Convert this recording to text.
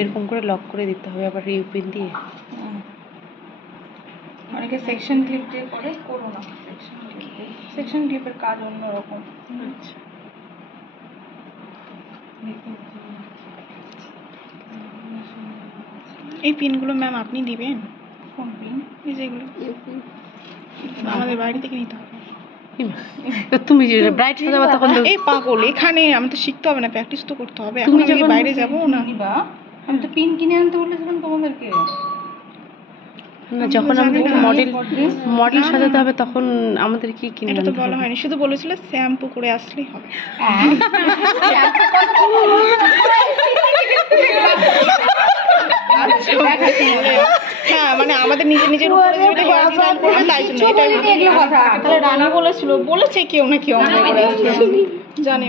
এরকম করে লক করে দিতে হবে আবার রিপিন দিয়ে। অনেকে সেকশন ক্লিপ দিয়ে করে, করো না সেকশন ক্লিপের কাজ অন্যরকম। আচ্ছা এই পিনগুলো ম্যাম আপনি দিবেন? কোন পিন? এই যেগুলো আমাদের বাইরে থেকে নিতে হবে। তুমি যে ব্রাইট সাজাবা তখন এই পাগল, এখানে আমি তো শিখতে হবে না, প্র্যাকটিস তো করতে হবে। তুমি যখন বাইরে যাবো না, আমি তো পিন কিনে আনতে বলেছিলাম তোমাদেরকে না, যখন আমাদের মডেল সাজাতে হবে তখন আমাদের কি কিনে এটা তো বলা হয়নি, শুধু বলেছিল শ্যাম্পু করে আসলেই হবে। হ্যাঁ মানে আমাদের নিজের উপরে যেটা হেয়ার করবে তাই জন্য এটা। তাহলে রানী বলেছিল, বলেছে কেউ না কেউ জানি